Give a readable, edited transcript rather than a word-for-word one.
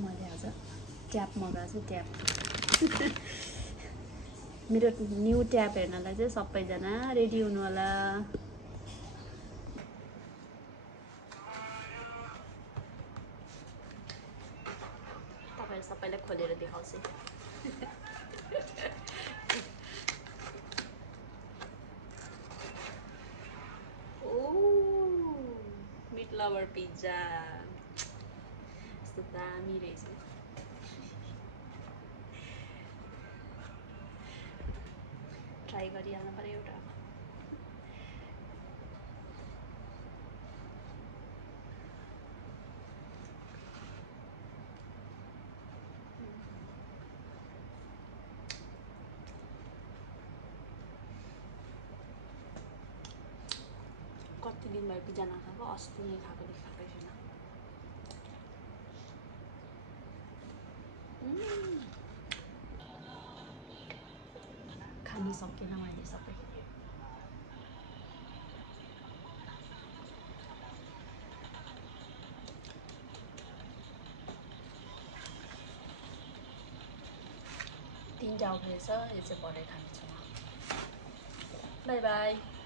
मैले आज ट्याप मगाएको छु ट्याप मेरो न्यू ट्याप हेर्नलाई चाहिँ सबैजना रेडी हुनु होला तपाईहरु सबैलाई खोलेर देखाउँछु Meat lover pizza. Yस्तो दामी रहेछ ट्राई गरिहाल्नु पर्यो एउटा कति दिन भयो पिज्जा नखाएको अस्ति नै खाएकोदेखि खाएकै छैन खानु सकेन मैले सबै तीनटा आउँदैछ यो चाहिँ भरे खानेछु बाई बाई